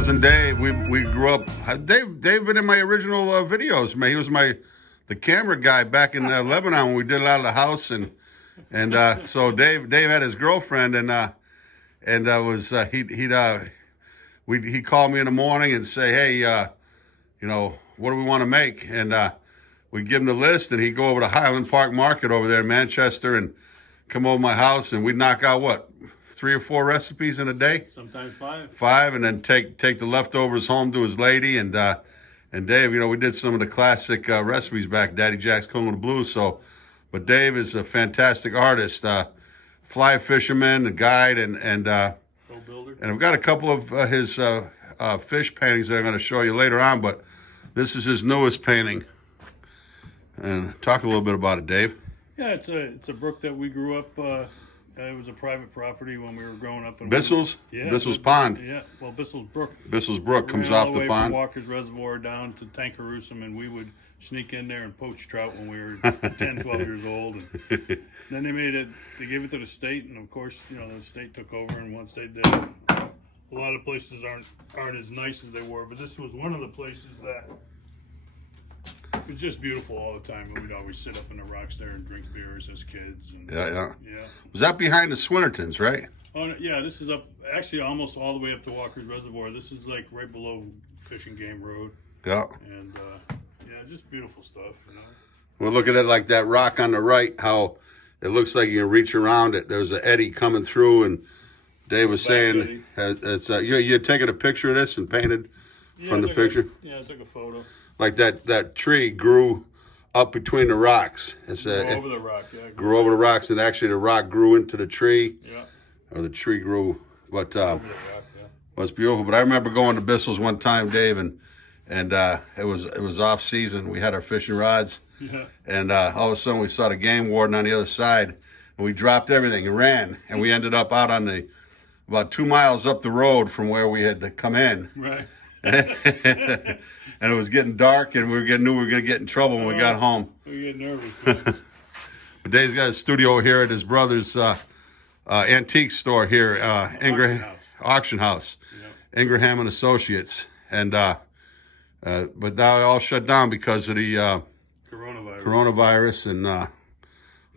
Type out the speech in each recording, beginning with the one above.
cousin Dave. We grew up. Dave been in my original videos, man. He was the camera guy back in Lebanon when we did it out of the house, and so Dave had his girlfriend, and was he'd call me in the morning and say, hey, what do we want to make? And we'd give him the list, and he'd go over to Highland Park Market over there in Manchester and come over to my house, and we'd knock out what, 3 or 4 recipes in a day? Sometimes 5. 5, and then take the leftovers home to his lady. And Dave, we did some of the classic recipes back, Daddy Jack's Congo the Blues. But Dave is a fantastic artist, fly fisherman, a guide, and boat builder. And I've got a couple of his fish paintings that I'm going to show you later on. But this is his newest painting. And talk a little bit about it, Dave. Yeah, it's a brook that we grew up. It was a private property when we were growing up. Bissell's? Yeah. Bissell's Pond. Yeah, well, Bissell's Brook. Bissell's Brook comes off the pond. From Walker's Reservoir down to Tankeroosa, and we would sneak in there and poach trout when we were 10, 12 years old. And then they gave it to the state, and of course, the state took over, and once they did, a lot of places aren't as nice as they were, but this was one of the places that it was just beautiful all the time. We'd always sit up in the rocks there and drink beers as kids. And, yeah. Yeah. Was that behind the Swinnertons, right? Oh, yeah, this is up, actually almost all the way up to Walker's Reservoir. This is like right below Fish and Game Road. Yeah. And, just beautiful stuff, We're looking at like that rock on the right, how it looks like you can reach around it. There's an eddy coming through, and Dave was saying you had taken a picture of this and painted from the picture? I took a photo. Like that tree grew up between the rocks. Grew over the rock, yeah. Grew over the rocks, and actually the rock grew into the tree. Yeah. Or the tree grew, but over the rock, yeah. Was beautiful. But I remember going to Bissell's one time, Dave, and it was off season. We had our fishing rods, yeah. And all of a sudden we saw the game warden on the other side, and we dropped everything and ran, and we ended up out on about 2 miles up the road from where we had to come in. Right. And it was getting dark, and knew we were going to get in trouble when we got home. We get nervous. But Dave's got a studio here at his brother's antique store here, Ingraham Auction House, yep. Ingraham and Associates, and but now it all shut down because of the coronavirus, and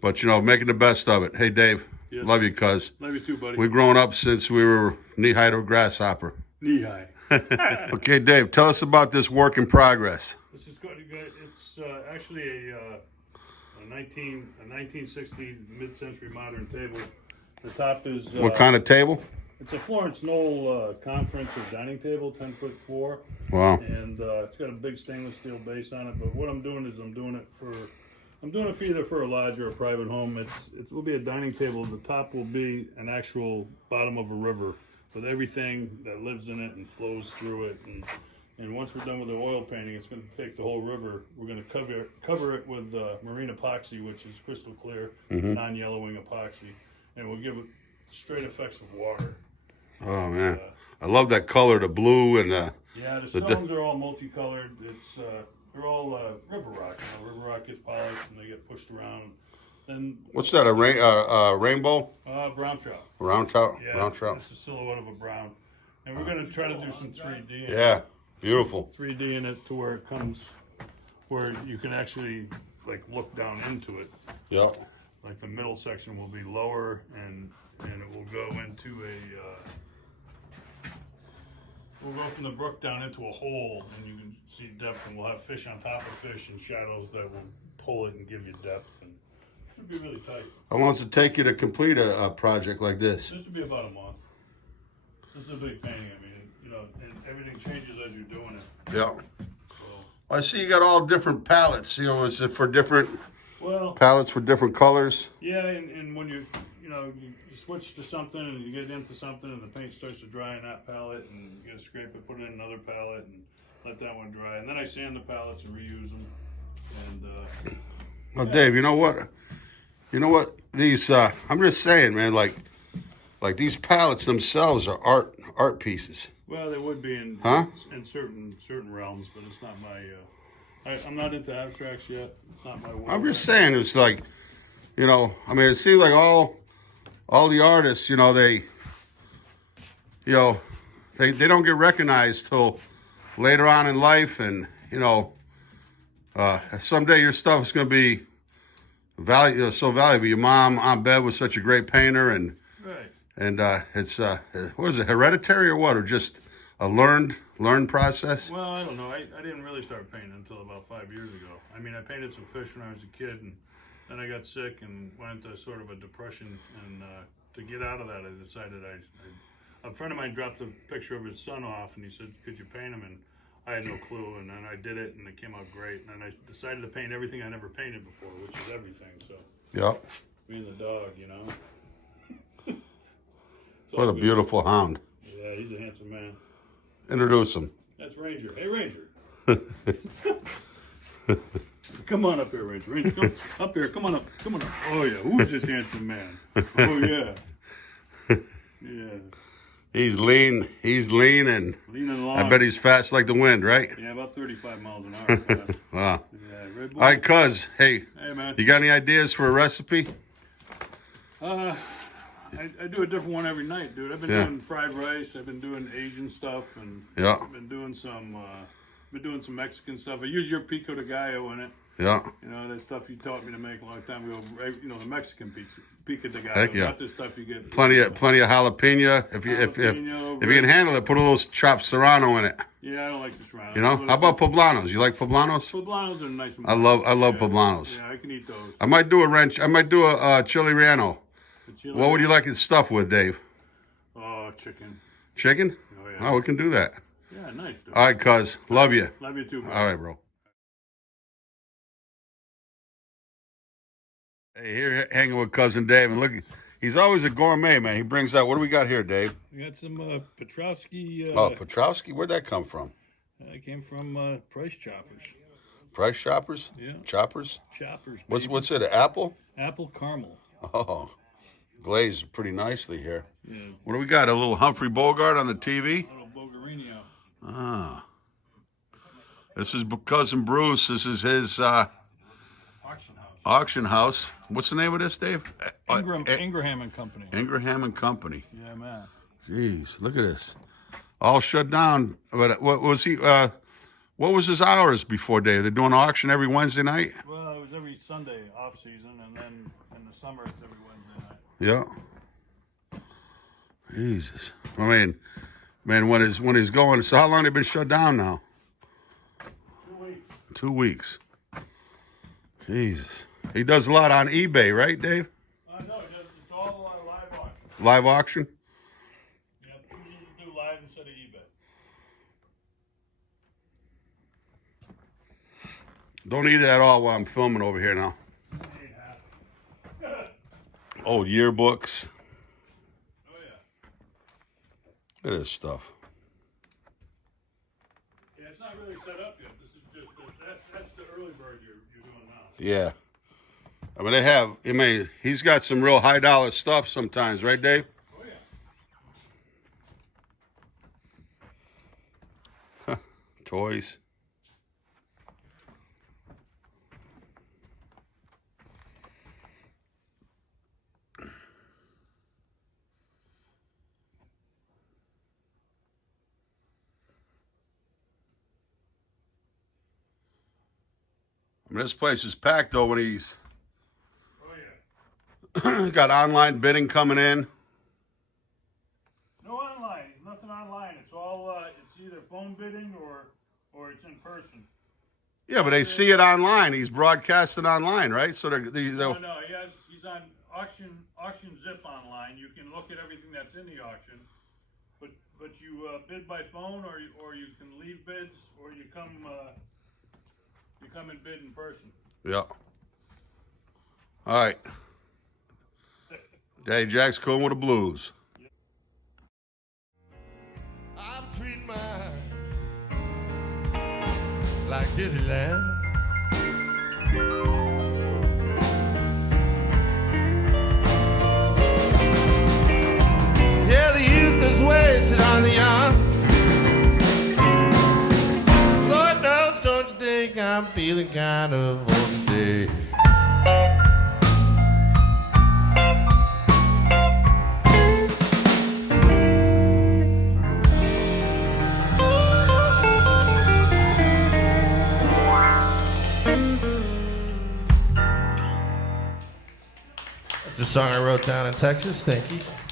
but making the best of it. Hey, Dave, yes. Love you, cuz. Love you too, buddy. We've grown up since we were knee high to a grasshopper. Knee high. Okay, Dave, tell us about this work in progress. This is good. It's actually a 1960 mid-century modern table. The top is what kind of table? It's a Florence Knoll conference or dining table, 10'4". Wow. And it's got a big stainless steel base on it. But what I'm doing is I'm doing it for either for a lodge or a private home. It will be a dining table. The top will be an actual bottom of a river with everything that lives in it and flows through it. And once we're done with the oil painting, it's going to take the whole river. We're going to cover it with marine epoxy, which is crystal clear, non-yellowing epoxy, and we'll give it straight effects of water. Oh man, I love that color, the blue and yeah, the stones are all multicolored. They're all river rock. River rock gets polished and they get pushed around. Then what's that? A rainbow? Brown trout. Brown trout. Yeah, brown trout. It's a silhouette of a brown, and we're going to try to do some 3D. Yeah, beautiful. 3D in it to where it comes, where you can actually look down into it. Yep. Like the middle section will be lower, and it will go into we'll go from the brook down into a hole, and you can see depth, and we'll have fish on top of fish and shadows that will pull it and give you depth, and it should be really tight. How long does it take you to complete a project like this? This would be about a month. This is a big painting. I mean, and everything changes as you're doing it. Yeah. So I see you got all different palettes. Is it for different palettes for different colors? Yeah, and when you switch to something and you get into something and the paint starts to dry in that palette, and you gotta scrape it, put it in another palette, and let that one dry, and then I sand the palettes and reuse them. And well, Dave, you know what? These I'm just saying, man. Like these palettes themselves are art pieces. Well, they would be in certain realms, but it's not my. I'm not into abstracts yet. It's not my world. I'm just saying, it's like, I mean, it seems like all the artists, they they don't get recognized till later on in life, and someday your stuff is going to be so valuable. Your mom, Aunt Bev, was such a great painter, and Right. and it's what is it, hereditary or what, or just a learned process? Well, I don't know. I didn't really start painting until about 5 years ago. I mean, I painted some fish when I was a kid, and then I got sick and went into sort of a depression. And to get out of that, I decided a friend of mine dropped a picture of his son off, and he said, "Could you paint him?" And I had no clue, and then I did it, and it came out great. And then I decided to paint everything I never painted before, which is everything. So, Yep. me and the dog, you know. What a beautiful hound. Yeah, he's a handsome man. Introduce him. That's Ranger. Hey, Ranger. Come on up here, Ranger. Ranger, come up here. Come on up. Come on up. Oh, yeah. Who's this handsome man? Oh, yeah. Yeah. He's lean. He's lean, and Leaning along. I bet he's fast like the wind, right? Yeah, about 35 miles an hour. Fast. Wow. Yeah, Red Bull. All right, cuz. Hey, Hey, man. you got any ideas for a recipe? I do a different one every night, dude. I've been Yeah. doing fried rice. I've been doing Asian stuff, and Yeah. I've been doing some Mexican stuff. I use your pico de gallo in it. Yeah. You know, that stuff you taught me to make a long time ago. You know, the Mexican pico de gallo. Heck yeah. Not the stuff you get. Plenty of jalapeno. If Jalapeno, you can handle it, put a little chopped serrano in it. Yeah, I don't like the serrano. You know? How about poblanos? You like poblanos? Poblanos are nice and I love poblanos. Yeah, I can eat those. I might do a chili relleno. The chili. What would you like it stuffed with, Dave? Oh, chicken. Chicken? Oh, yeah. Oh, we can do that. Yeah, nice, dude. All right, cuz. Love you. Love you too, bro. All right, bro. Hey, here hanging with cousin Dave, and look, he's always a gourmet, man. He brings out, what do we got here, Dave? We got some Petrowski. Oh, Petrowski? Where'd that come from? That came from Price Choppers. Price Shoppers? Yeah. Choppers? Choppers. What's it, apple? Apple caramel. Oh, glazed pretty nicely here. Yeah. What do we got, a little Humphrey Bogart on the TV? Little Bulgarino. Ah. This is cousin Bruce. This is his Auction house. auction house. What's the name of this, Dave? Ingraham and Company. Ingraham and Company. Yeah, man. Jeez, look at this. All shut down. But what was he? What was his hours before, Dave? They're doing an auction every Wednesday night. Well, it was every Sunday off season, and then in the summer it's every Wednesday night. Yeah. Jesus. I mean, man, when he's going. So how long they been shut down now? 2 weeks. 2 weeks. Jesus. He does a lot on eBay, right, Dave? No, it's all live auction. Live auction. Yeah, it's easy to do live instead of eBay. Don't eat it at all while I'm filming over here now. Yeah. Old yearbooks. Oh yeah. Look at this stuff. Yeah, it's not really set up yet. This is just that's the early bird you're doing now. Yeah. I mean, he's got some real high dollar stuff sometimes, right, Dave? Oh yeah. Toys. I mean, this place is packed though when he's Oh yeah. got online bidding coming in. No online. Nothing online. It's all it's either phone bidding or it's in person. Yeah, but they see it online. He's broadcasting online, right? So they're No, he's on auction zip online. You can look at everything that's in the auction, but you bid by phone or you can leave bids or you come and bid in person. yeah. All right. Hey, Jack's cool with the blues. I'm treating mine like Disneyland. Yeah, the youth is wasted on the young. Lord knows, don't you think I'm feeling kind of old today? song I wrote down in Texas. Thank you.